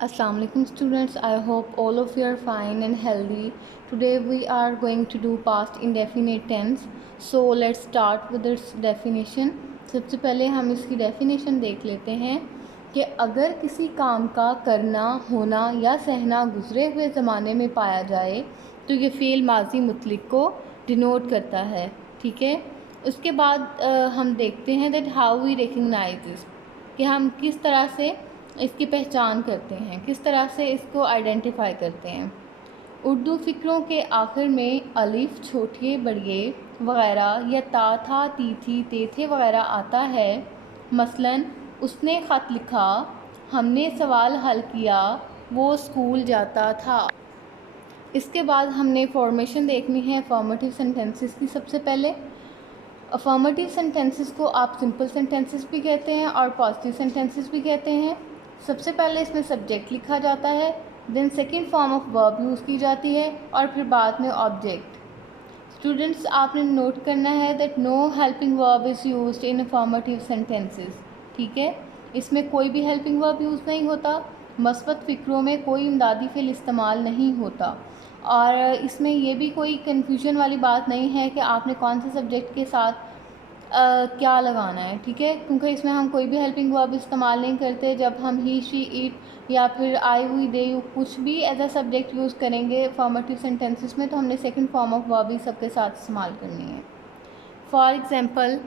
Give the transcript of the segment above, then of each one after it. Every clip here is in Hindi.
Assalamu alaikum students. I hope all of you are fine and healthy. Today we are going to do past indefinite tense. So let's start with its definition. सबसे पहले हम इसकी definition देख लेते हैं कि अगर किसी काम का करना, होना या सहना गुज़रे हुए ज़माने में पाया जाए तो ये फ़ेल माजी मुतलिक को डिनोट करता है। ठीक है, उसके बाद हम देखते हैं that how we recognise this, कि हम किस तरह से इसकी पहचान करते हैं, किस तरह से इसको आइडेंटिफाई करते हैं। उर्दू फ़िक्रों के आखिर में अलिफ, छोटे बड़िए वग़ैरह या ता, था, ती, थी, ते, थे वग़ैरह आता है। मसलन उसने ख़त लिखा, हमने सवाल हल किया, वो स्कूल जाता था। इसके बाद हमने फॉर्मेशन देखनी है अफर्मेटिव सेंटेंसेस की। सबसे पहले अफर्मेटिव सेंटेंसेस को आप सिंपल सेंटेंसेस भी कहते हैं और पॉजिटिव सेंटेंसेस भी कहते हैं। सबसे पहले इसमें सब्जेक्ट लिखा जाता है, then second form of verb use की जाती है और फिर बाद में ऑब्जेक्ट। स्टूडेंट्स, आपने नोट करना है that no helping verb is used in affirmative sentences. ठीक है, इसमें कोई भी हेल्पिंग वर्ब यूज़ नहीं होता। मस्बत फ़िक्रों में कोई इमदादी फ़िल इस्तेमाल नहीं होता। और इसमें ये भी कोई कन्फ्यूजन वाली बात नहीं है कि आपने कौन से सब्जेक्ट के साथ क्या लगाना है। ठीक है, क्योंकि इसमें हम कोई भी हेल्पिंग वर्ब इस्तेमाल नहीं करते। जब हम ही, शी, इट या फिर आई, हुई, दे, यू कुछ भी एज अ सब्जेक्ट यूज़ करेंगे फॉर्मेटिव सेंटेंसेस में, तो हमने सेकंड फॉर्म ऑफ वर्ब ही सबके साथ इस्तेमाल करनी है। फॉर एग्ज़ाम्पल,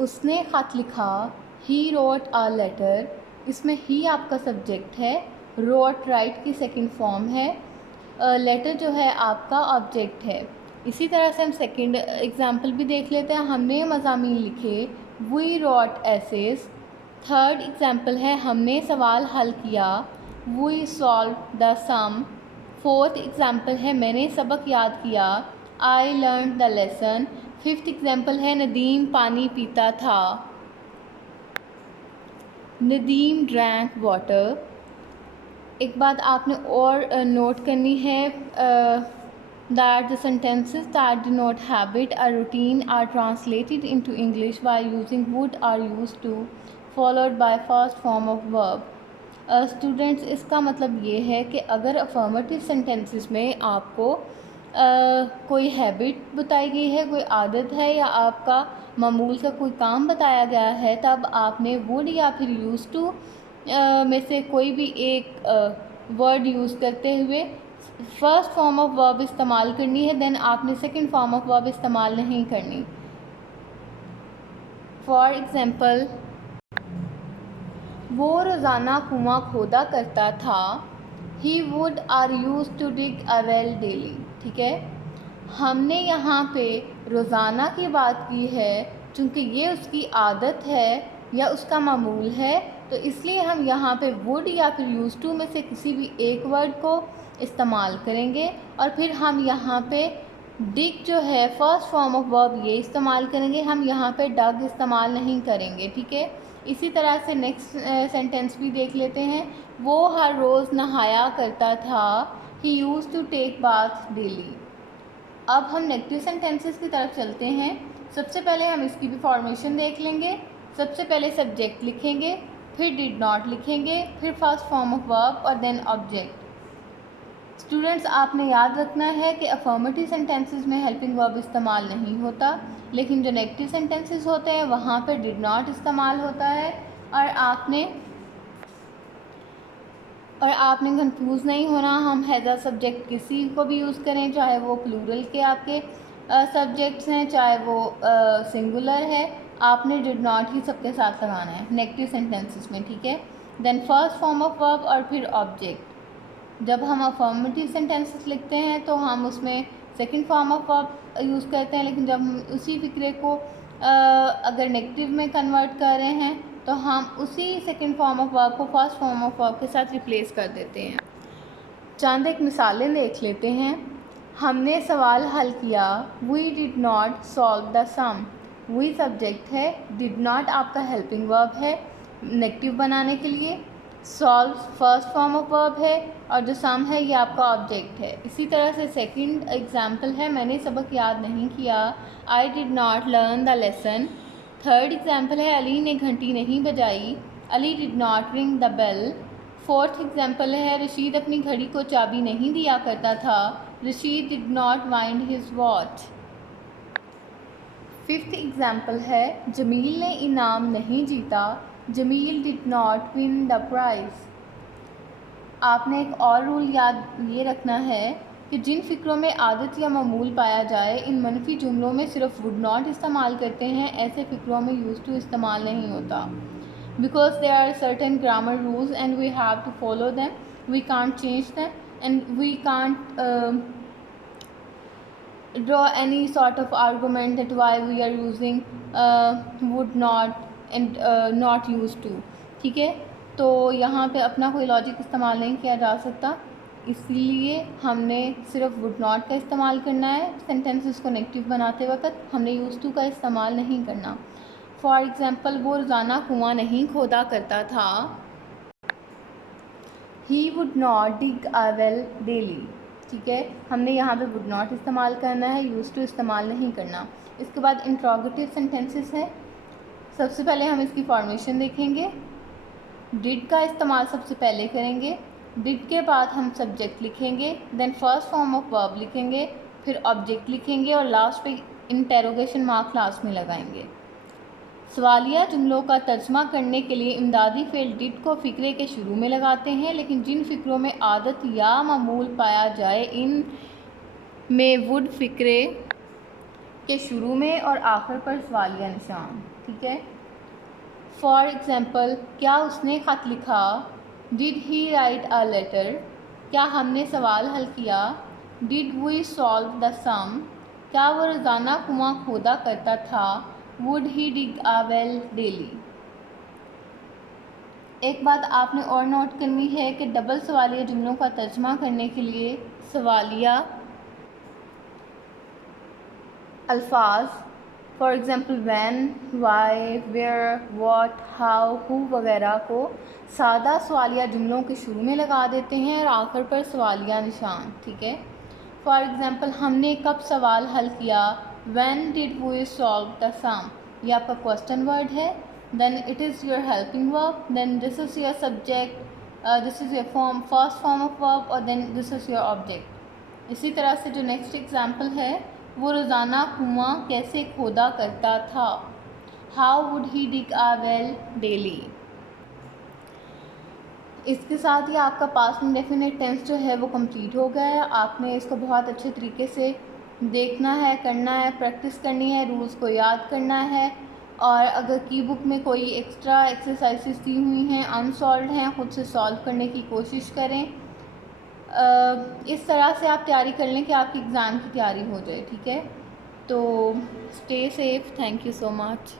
उसने ख़त लिखा, ही रोट अ लेटर। इसमें ही आपका सब्जेक्ट है, रोट राइट की सेकंड फॉर्म है, लेटर जो है आपका ऑब्जेक्ट है। इसी तरह से हम सेकंड एग्जांपल भी देख लेते हैं। हमने मज़ामीन लिखे, we wrote essays. Third example है हमने सवाल हल किया, we solve the sum. Fourth example है मैंने सबक याद किया, I learn the lesson. Fifth example है नदीम पानी पीता था, नदीम ड्रैंक वाटर। एक बात आपने और नोट करनी है, that the sentences that do not have a routine are translated into English by using would are used to followed by first form of verb. Students, इसका मतलब ये है कि अगर अफर्मेटिव सेंटेंसेस में आपको कोई हैबिट बताई गई है, कोई आदत है या आपका मामूल का कोई काम बताया गया है, तब आपने वुड या फिर यूज़ टू में से कोई भी एक वर्ड यूज़ करते हुए फर्स्ट फॉर्म ऑफ वर्ब इस्तेमाल करनी है। देन आपने सेकंड फॉर्म ऑफ वर्ब इस्तेमाल नहीं करनी। फॉर एग्ज़ाम्पल, वो रोज़ाना कुआं खोदा करता था, he would are use to dig a well daily. ठीक है, हमने यहाँ पे रोज़ाना की बात की है, चूँकि ये उसकी आदत है या उसका मामूल है, तो इसलिए हम यहाँ पे वुड या फिर यूज़ टू में से किसी भी एक वर्ड को इस्तेमाल करेंगे। और फिर हम यहाँ पे डिग जो है फर्स्ट फॉर्म ऑफ वर्ब ये इस्तेमाल करेंगे, हम यहाँ पे डग इस्तेमाल नहीं करेंगे। ठीक है, इसी तरह से नेक्स्ट सेंटेंस भी देख लेते हैं। वो हर रोज़ नहाया करता था, he used to take bath daily. अब हम नेगेटिव सेंटेंसेस की तरफ चलते हैं। सबसे पहले हम इसकी भी फॉर्मेशन देख लेंगे। सबसे पहले सब्जेक्ट लिखेंगे, फिर डिड नॉट लिखेंगे, फिर फर्स्ट फॉर्म ऑफ वर्ब और देन ऑब्जेक्ट। स्टूडेंट्स, आपने याद रखना है कि अफर्मेटिव सेंटेंसेस में हेल्पिंग वर्ब इस्तेमाल नहीं होता, लेकिन जो नेगेटिव सेंटेंसेस होते हैं वहाँ पे डिड नॉट इस्तेमाल होता है। और आपने कंफ्यूज नहीं होना। हम हैज़ अ सब्जेक्ट किसी को भी यूज़ करें, चाहे वो प्लूरल के आपके सब्जेक्ट्स हैं, चाहे वो सिंगुलर है, आपने डिड नॉट ही सबके साथ लगाना है नेगेटिव सेंटेंसेस में। ठीक है, then first form of verb और फिर ऑब्जेक्ट। जब हम अफर्मेटिव सेंटेंसेस लिखते हैं तो हम उसमें second form of verb use करते हैं, लेकिन जब हम उसी फिक्रे को अगर नेगेटिव में कन्वर्ट कर रहे हैं तो हम उसी सेकंड फॉर्म ऑफ वर्ब को फर्स्ट फॉर्म ऑफ वर्ब के साथ रिप्लेस कर देते हैं। चंद एक मिसालें देख लेते हैं। हमने सवाल हल किया, we did not solve the sum. We subject है, डिड नॉट आपका हेल्पिंग वर्ब है नेगेटिव बनाने के लिए, solve first form of verb है और जो सम है ये आपका ऑब्जेक्ट है। इसी तरह से सेकंड एग्जांपल है मैंने सबक याद नहीं किया, I did not learn the lesson. Third example है अली ने घंटी नहीं बजाई, Ali did not ring the bell. Fourth example है रशीद अपनी घड़ी को चाबी नहीं दिया करता था। Rasheed did not wind his watch. Fifth example है जमील ने इनाम नहीं जीता। Jameel did not win the prize. आपने एक और रूल याद ये रखना है कि जिन फ़िक्रों में आदत या मामूल पाया जाए इन मनफी जुमलों में सिर्फ वुड नॉट इस्तेमाल करते हैं, ऐसे फ़िक्रों में यूज़ टू इस्तेमाल नहीं होता। Because there are certain grammar rules and we have to follow them, we can't change them and we can't draw any sort of argument that why we are using would not and not used to। ठीक है, तो यहाँ पे अपना कोई लॉजिक इस्तेमाल नहीं किया जा सकता, इसलिए हमने सिर्फ वुड नॉट का इस्तेमाल करना है। सेंटेंसेस को नेगेटिव बनाते वक्त हमने यूज़ टू का इस्तेमाल नहीं करना। फॉर एग्ज़ाम्पल, वो रोज़ाना कुआं नहीं खोदा करता था। He would not dig a well daily. ठीक है, हमने यहाँ पे वुड नॉट इस्तेमाल करना है, यूज़ टू इस्तेमाल नहीं करना। इसके बाद इंट्रोगेटिव सेंटेंसेस है। सबसे पहले हम इसकी फॉर्मेशन देखेंगे। डिड का इस्तेमाल सबसे पहले करेंगे, डिड के बाद हम सब्जेक्ट लिखेंगे, then first form of verb लिखेंगे, फिर ऑब्जेक्ट लिखेंगे और लास्ट पे इंटेरोगेशन मार्क लास्ट में लगाएंगे। सवालिया जुमलों का तर्जमा करने के लिए इमदादी फ़ेल डिड को फ़िक्रे के शुरू में लगाते हैं, लेकिन जिन फ़िक्रों में आदत या मामूल पाया जाए इन में वुड फ़िक्रे के शुरू में और आखिर पर सवालिया निशान। ठीक है, फॉर एग्ज़ाम्पल, क्या उसने ख़त लिखा? Did he write a letter? क्या हमने सवाल हल किया? Did we solve the sum? क्या वो रोज़ाना कुआं खोदा करता था? Would he dig a well daily? एक बात आपने और नोट करनी है कि डबल सवालिया जुमलों का तर्जमा करने के लिए सवालिया अल्फाज for example when, why, where, what, how, who वगैरह को सादा सवालिया जुमलों के शुरू में लगा देते हैं और आखिर पर सवालिया निशान। ठीक है, फॉर एग्ज़ाम्पल, हमने कब सवाल हल किया? When did we solve the sum? ये आपका क्वेश्चन वर्ड है, then it is your helping verb, then this is your subject, this is your form first form of verb और then this is your object. इसी तरह से जो नेक्स्ट एग्जाम्पल है, वो रोज़ाना कुआं कैसे खोदा करता था? How would he dig a well daily? इसके साथ ही आपका पास्ट इंडेफिनिट टेंस जो है वो कंप्लीट हो गया है। आपने इसको बहुत अच्छे तरीके से देखना है, करना है, प्रैक्टिस करनी है, रूल्स को याद करना है। और अगर की बुक में कोई एक्स्ट्रा एक्सरसाइजेस दी हुई हैं, अनसॉल्व्ड हैं, ख़ुद से सॉल्व करने की कोशिश करें। इस तरह से आप तैयारी कर लें कि आपकी एग्ज़ाम की तैयारी हो जाए। ठीक है, तो stay safe, thank you so much.